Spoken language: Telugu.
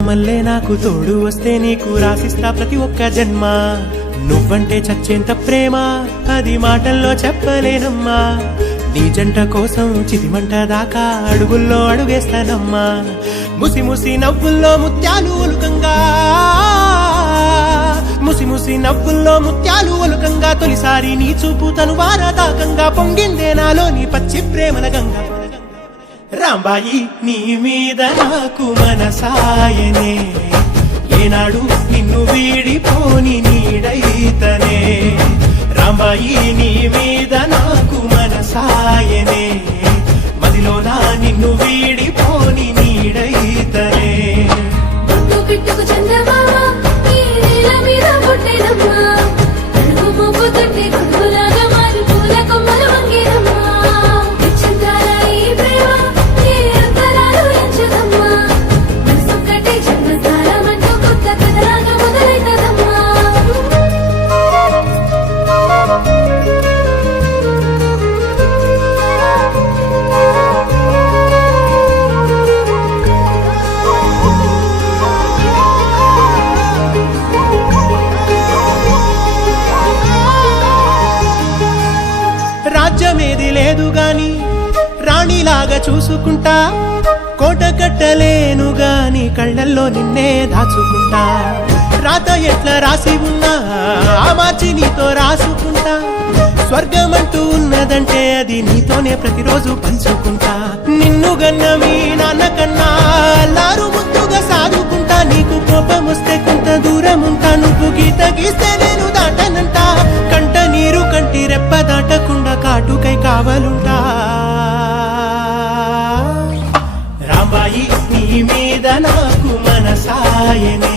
మల్లే నాకు తోడు వస్తే నీకు రాసిస్తా ప్రతి ఒక్క జన్మ. నువ్వంటే చచ్చేంత ప్రేమ అది మాటల్లో చెప్పలేనమ్మా. నీ జంట కోసం చితిమంట దాకా అడుగుల్లో అడుగేస్తానమ్మా. ముసి ముసి నవ్వుల్లో ముత్యాలు ఒలుకంగా, ముసి ముసి నవ్వుల్లో ముత్యాలు ఒలుకంగా, తొలిసారి నీ చూపు తను వారదాకంగా పొంగిందే నాలో నీ పచ్చి ప్రేమల గంగా. రాంబాయి నీ మీద నాకు మనసాయనే, ఏనాడు నిన్ను వీడిపోని నీడైతనే. రాంబాయి నీ మీద నాకు మనసాయనే, మదిలోనా నిన్ను వీడిపోని నీడైతనే. రాజ్యమేది లేదు గాని రాణిలాగా చూసుకుంటా, కోట కట్టలేను గాని కళ్ళల్లో నిన్నే దాచుకుంటా. రాత ఎట్లా రాసి ఉన్నా ఆ మార్చి నీతో రాసుకుంటా. స్వర్గమంటూ ఉన్నదంటే అది నీతోనే ప్రతిరోజు పంచుకుంటా. నిన్ను గన్న మీ నాన్న కన్నా అల్లారు ముద్దుగా సాదుకుంటా. నీకు కోపం వస్తే కొంత దూరం ఉంటా, నువ్వు గీత గీస్తే నేను దాటనంటా. కంట నీరు కంటి రెప్ప దాటకుండా కాటుకై కావలుంటా. రాంబాయి నీ మీద నాకు మనసాయనే,